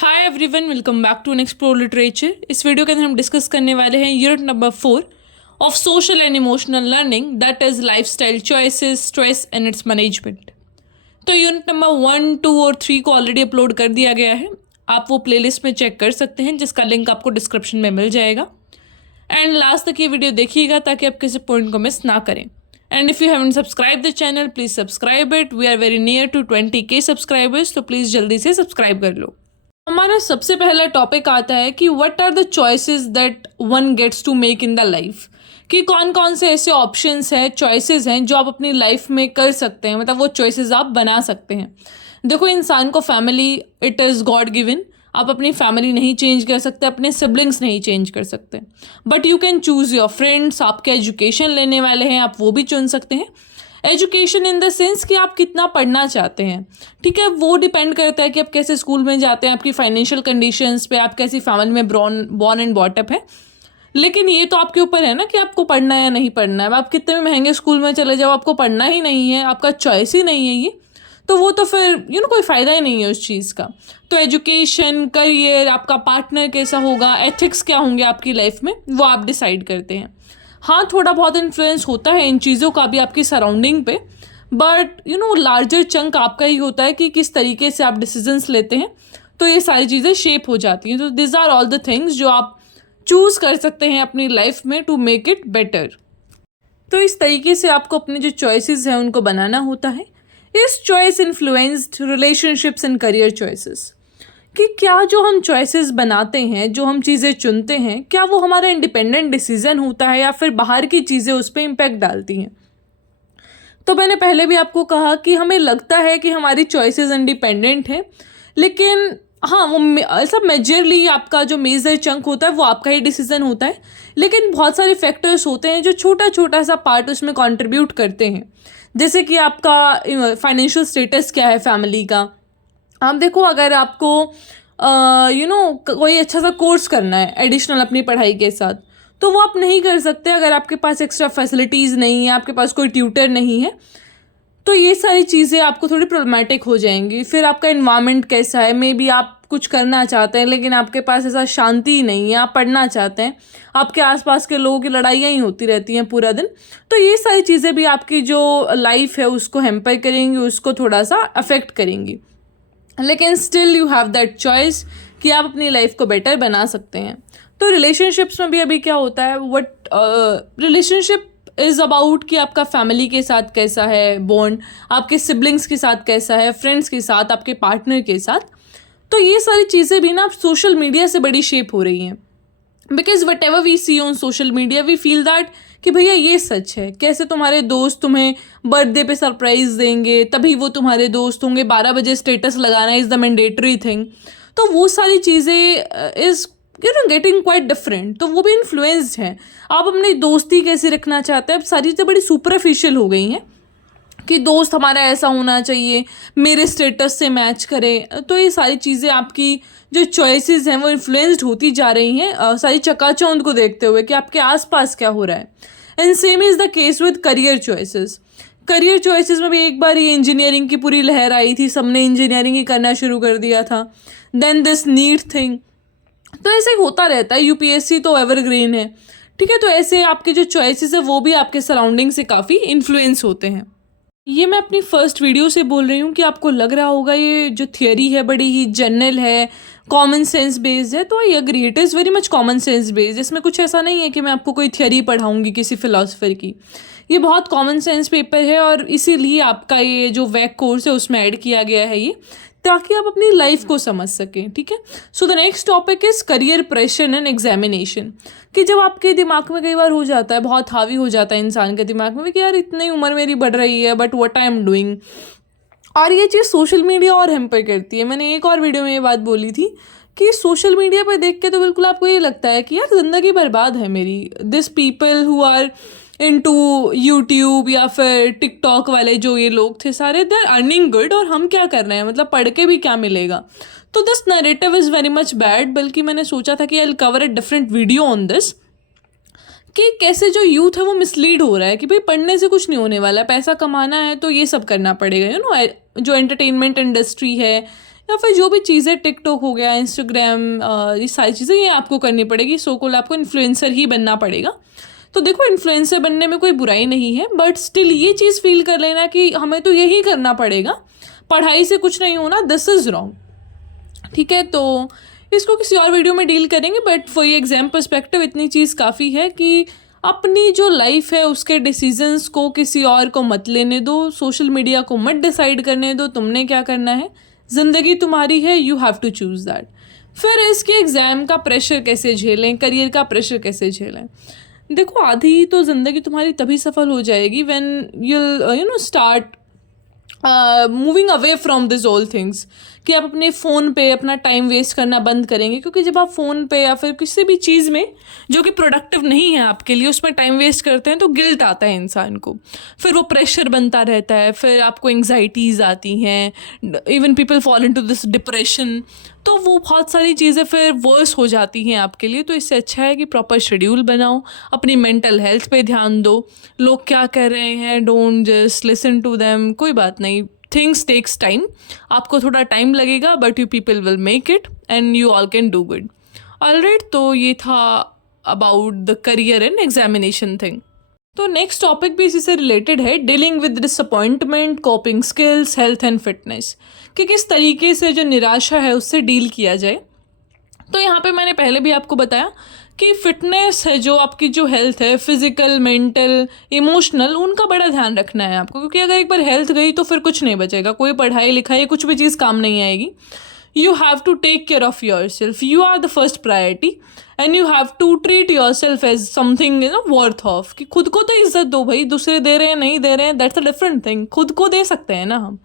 Hi everyone, welcome back to explore literature. इस video के अंदर हम डिस्कस करने वाले हैं unit number 4 of social and emotional learning, that is lifestyle choices, stress and its management. तो यूनिट नंबर 1, 2 और 3 को ऑलरेडी अपलोड कर दिया गया है। आप वो प्लेलिस्ट में चेक कर सकते हैं, जिसका लिंक आपको डिस्क्रिप्शन में मिल जाएगा। एंड लास्ट तक ये वीडियो देखिएगा ताकि आप किसी पॉइंट को मिस ना करें। And if you haven't subscribe the channel, please subscribe it. We are very near to 20K subscribers, तो प्लीज़ जल्दी से सब्सक्राइब कर लो। हमारा सबसे पहला टॉपिक आता है कि what are the choices that one gets to make in the life, कि कौन कौन से ऐसे ऑप्शंस हैं, चॉइसेस हैं जो आप अपनी लाइफ में कर सकते हैं, मतलब वो चॉइसेस आप बना सकते हैं। देखो, इंसान को family it is God given. आप अपनी फैमिली नहीं चेंज कर सकते, अपने सिबलिंग्स नहीं चेंज कर सकते, but you can choose your friends. आपके एजुकेशन लेने वाले हैं, आप वो भी चुन सकते हैं। एजुकेशन इन द सेंस कि आप कितना पढ़ना चाहते हैं, ठीक है। वो डिपेंड करता है कि आप कैसे स्कूल में जाते हैं, आपकी फाइनेंशियल कंडीशंस पे, आप कैसी फैमिली में बॉर्न एंड बॉटअप है। लेकिन ये तो आपके ऊपर है ना कि आपको पढ़ना है या नहीं पढ़ना है। आप कितने भी महंगे स्कूल में चले जाओ, आपको पढ़ना ही नहीं है, आपका चॉइस ही नहीं है ये, तो वो तो फिर कोई फ़ायदा ही नहीं है उस चीज़ का। तो एजुकेशन, करियर, आपका पार्टनर कैसा होगा, एथिक्स क्या होंगे आपकी लाइफ में, वो आप डिसाइड करते हैं। हाँ, थोड़ा बहुत इन्फ्लुएंस होता है इन चीज़ों का भी आपकी सराउंडिंग पे, बट लार्जर चंक आपका ही होता है कि किस तरीके से आप डिसीजंस लेते हैं। तो ये सारी चीज़ें शेप हो जाती हैं। तो this are all the things जो आप चूज़ कर सकते हैं अपनी लाइफ में टू मेक इट बेटर। तो इस तरीके से आपको अपने जो चॉइसेस हैं उनको बनाना होता है। इस choice influenced relationships and career choices, कि क्या जो हम चॉइसेस बनाते हैं, जो हम चीज़ें चुनते हैं, क्या वो हमारा इंडिपेंडेंट डिसीजन होता है या फिर बाहर की चीज़ें उस पर इम्पैक्ट डालती हैं। तो मैंने पहले भी आपको कहा कि हमें लगता है कि हमारी चॉइसेस इंडिपेंडेंट हैं, लेकिन हाँ, वो ऐसा मेजरली आपका जो मेजर चंक होता है वो आपका ही डिसीजन होता है। लेकिन बहुत सारे फैक्टर्स होते हैं जो छोटा छोटा सा पार्ट उसमें कंट्रीब्यूट करते हैं। जैसे कि आपका फाइनेंशियल स्टेटस क्या है फैमिली का। आप देखो, अगर आपको कोई अच्छा सा कोर्स करना है एडिशनल अपनी पढ़ाई के साथ, तो वो आप नहीं कर सकते अगर आपके पास एक्स्ट्रा फैसिलिटीज़ नहीं है, आपके पास कोई ट्यूटर नहीं है। तो ये सारी चीज़ें आपको थोड़ी प्रॉब्लमेटिक हो जाएंगी। फिर आपका इन्वायरमेंट कैसा है, मे बी आप कुछ करना चाहते हैं लेकिन आपके पास ऐसा शांति नहीं है, आप पढ़ना चाहते हैं, आपके आसपास के लोगों की लड़ाइयाँ ही होती रहती हैं पूरा दिन। तो ये सारी चीज़ें भी आपकी जो लाइफ है उसको हैम्पर करेंगी, उसको थोड़ा सा अफेक्ट करेंगी। लेकिन still you have that choice कि आप अपनी लाइफ को बेटर बना सकते हैं। तो रिलेशनशिप्स में भी अभी क्या होता है, व्हाट रिलेशनशिप इज़ अबाउट कि आपका फैमिली के साथ कैसा है बॉन्ड, आपके सिबलिंग्स के साथ कैसा है, फ्रेंड्स के साथ, आपके पार्टनर के साथ। तो ये सारी चीज़ें भी ना सोशल मीडिया से बड़ी शेप हो रही हैं, because whatever we see on social media we feel that कि भैया ये सच है। कैसे तुम्हारे दोस्त तुम्हें बर्थडे पे सरप्राइज देंगे, तभी वो तुम्हारे दोस्त होंगे। 12 बजे स्टेटस लगाना इज़ द मैंडेटरी थिंग। तो वो सारी चीज़ें इज़ गेटिंग क्वाइट डिफरेंट। तो वो भी इन्फ्लुएंस्ड हैं। आप अपनी दोस्ती कैसे रखना चाहते हैं, अब सारी चीज़ें बड़ी सुपरफिशियल हो गई हैं कि दोस्त हमारा ऐसा होना चाहिए, मेरे स्टेटस से मैच करे। तो ये सारी चीज़ें आपकी जो चॉइसेस हैं वो इन्फ्लुएंस्ड होती जा रही हैं सारी चकाचौंध को देखते हुए कि आपके आसपास क्या हो रहा है। And same is the case with career choices. Career choices में भी एक बार ये इंजीनियरिंग की पूरी लहर आई थी, सबने इंजीनियरिंग ही करना शुरू कर दिया था। Then this neat thing. तो ऐसे होता रहता है। यूपीएससी तो एवरग्रीन है, ठीक है। तो ऐसे आपके जो चॉइसेस है वो भी आपके सराउंडिंग से काफ़ी इन्फ्लुएंस होते हैं। ये मैं अपनी फर्स्ट वीडियो से बोल रही हूँ कि आपको लग रहा होगा ये जो थियोरी है बड़ी ही जनरल है, कॉमन सेंस बेस्ड है। तो I agree, it is very much common sense based. इसमें कुछ ऐसा नहीं है कि मैं आपको कोई थियोरी पढ़ाऊँगी किसी फिलोसफर की। ये बहुत कॉमन सेंस पेपर है और इसीलिए आपका ये जो वैक कोर्स है उसमें ऐड किया गया है ये, ताकि आप अपनी लाइफ को समझ सकें, ठीक है। So the next topic is career pressure and examination. कि जब आपके दिमाग में कई बार हो जाता है, बहुत हावी हो जाता है इंसान के दिमाग में कि यार इतनी उम्र मेरी बढ़ रही है, but what I am doing. और ये चीज़ सोशल मीडिया और हैम्पर करती है। मैंने एक और वीडियो में ये बात बोली थी कि सोशल मीडिया पर देख के तो बिल्कुल आपको ये लगता है कि यार ज़िंदगी बर्बाद है मेरी। This people who are into YouTube या फिर टिकटॉक वाले जो ये लोग थे सारे, दे आर अर्निंग गुड, और हम क्या कर रहे हैं, मतलब पढ़ के भी क्या मिलेगा। तो this narrative is very much bad. बल्कि मैंने सोचा था कि I will cover a different video on this, कि कैसे जो यूथ है वो मिसलीड हो रहा है कि भाई पढ़ने से कुछ नहीं होने वाला, पैसा कमाना है तो ये सब करना पड़ेगा। जो एंटरटेनमेंट इंडस्ट्री है या फिर जो भी चीज़ें टिकटॉक हो गया, इंस्टाग्राम, ये सारी चीज़ें ये आपको करनी पड़ेगी। सो कॉल्ड आपको इन्फ्लुएंसर ही बनना पड़ेगा। तो देखो, इन्फ्लुएंसर बनने में कोई बुराई नहीं है, बट स्टिल ये चीज़ फील कर लेना कि हमें तो यही करना पड़ेगा, पढ़ाई से कुछ नहीं होना, दिस इज़ रॉन्ग। ठीक है, तो इसको किसी और वीडियो में डील करेंगे, बट फॉर ये एग्जाम पर्सपेक्टिव इतनी चीज़ काफ़ी है कि अपनी जो लाइफ है उसके डिसीजंस को किसी और को मत लेने दो, सोशल मीडिया को मत डिसाइड करने दो तुमने क्या करना है। ज़िंदगी तुम्हारी है, you have to choose that. फिर इसके एग्ज़ाम का प्रेशर कैसे झेलें, करियर का प्रेशर कैसे झेलें। देखो, आधी तो ज़िंदगी तुम्हारी तभी सफल हो जाएगी when you start moving away from this all things, कि आप अपने फ़ोन पे अपना टाइम वेस्ट करना बंद करेंगे। क्योंकि जब आप फ़ोन पे या फिर किसी भी चीज़ में जो कि प्रोडक्टिव नहीं है आपके लिए उसमें टाइम वेस्ट करते हैं तो गिल्ट आता है इंसान को, फिर वो प्रेशर बनता रहता है, फिर आपको एंग्जाइटीज़ आती हैं, even people fall into this depression. तो वो बहुत सारी चीज़ें फिर वर्स हो जाती हैं आपके लिए। तो इससे अच्छा है कि प्रॉपर शेड्यूल बनाओ, अपनी मेंटल हेल्थ पे ध्यान दो। लोग क्या कर रहे हैं, don't just listen to them, कोई बात नहीं, थिंग्स टेक्स टाइम, आपको थोड़ा टाइम लगेगा but you people will make it and you all can do good. Alright, तो ये था about the career and examination thing. तो नेक्स्ट टॉपिक भी इसी से रिलेटेड है, dealing with disappointment, coping skills, health and fitness, कि किस तरीके से जो निराशा है उससे डील किया जाए। तो यहाँ पे मैंने पहले भी आपको बताया कि फिटनेस है, जो आपकी जो हेल्थ है, फिजिकल, मेंटल, इमोशनल, उनका बड़ा ध्यान रखना है आपको। क्योंकि अगर एक बार हेल्थ गई तो फिर कुछ नहीं बचेगा, कोई पढ़ाई लिखाई कुछ भी चीज़ काम नहीं आएगी। You have to take care of yourself, you are the first priority and you have to treat yourself as something worth of, कि खुद को तो इज्जत दो भाई, दूसरे दे रहे हैं नहीं दे रहे हैं दैट्स अ डिफरेंट थिंग, खुद को दे सकते हैं ना हम।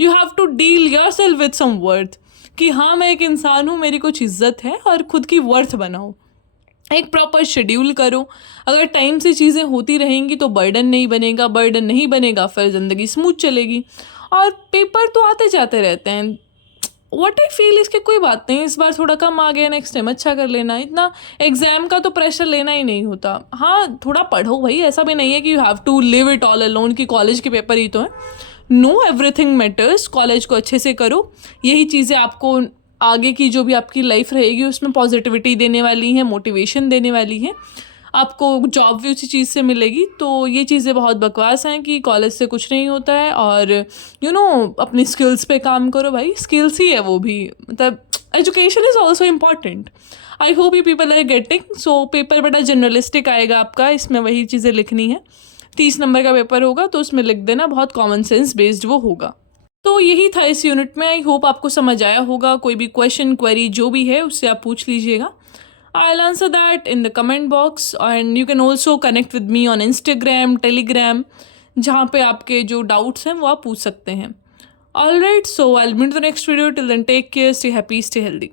You have to deal yourself with some worth, कि हाँ मैं एक इंसान हूँ, मेरी कुछ इज्जत है, और खुद की वर्थ बनाओ। एक प्रॉपर शेड्यूल करो, अगर टाइम से चीज़ें होती रहेंगी तो बर्डन नहीं बनेगा, बर्डन नहीं बनेगा फिर ज़िंदगी स्मूथ चलेगी। और पेपर तो आते जाते रहते हैं, व्हाट आई फील इसके कोई बात नहीं, इस बार थोड़ा कम आ गया, नेक्स्ट टाइम अच्छा कर लेना, इतना एग्जाम का तो प्रेशर लेना ही नहीं होता। हाँ, थोड़ा पढ़ो भाई, ऐसा भी नहीं है कि you have to live it all alone, कि कॉलेज के पेपर ही तो हैं। नो, एवरीथिंग मैटर्स, कॉलेज को अच्छे से करो, यही चीज़ें आपको आगे की जो भी आपकी लाइफ रहेगी उसमें पॉजिटिविटी देने वाली हैं, मोटिवेशन देने वाली हैं, आपको जॉब भी उसी चीज़ से मिलेगी। तो ये चीज़ें बहुत बकवास हैं कि कॉलेज से कुछ नहीं होता है, और अपनी स्किल्स पे काम करो भाई, स्किल्स ही है वो भी, मतलब education is also important. I hope you people are getting. So paper बड़ा जनरलिस्टिक आएगा आपका, इसमें वही चीज़ें लिखनी है। 30 नंबर का पेपर होगा तो उसमें लिख देना, बहुत कॉमन सेंस बेस्ड वो होगा। तो यही था इस यूनिट में, आई होप आपको समझ आया होगा। कोई भी क्वेश्चन, क्वेरी जो भी है उससे आप पूछ लीजिएगा, I'll answer that in the comment box, and you can also connect with me on Instagram, Telegram, जहाँ पे आपके जो डाउट्स हैं वो आप पूछ सकते हैं। Alright, so I'll meet you in the next video. Till then, take care, stay happy, stay healthy.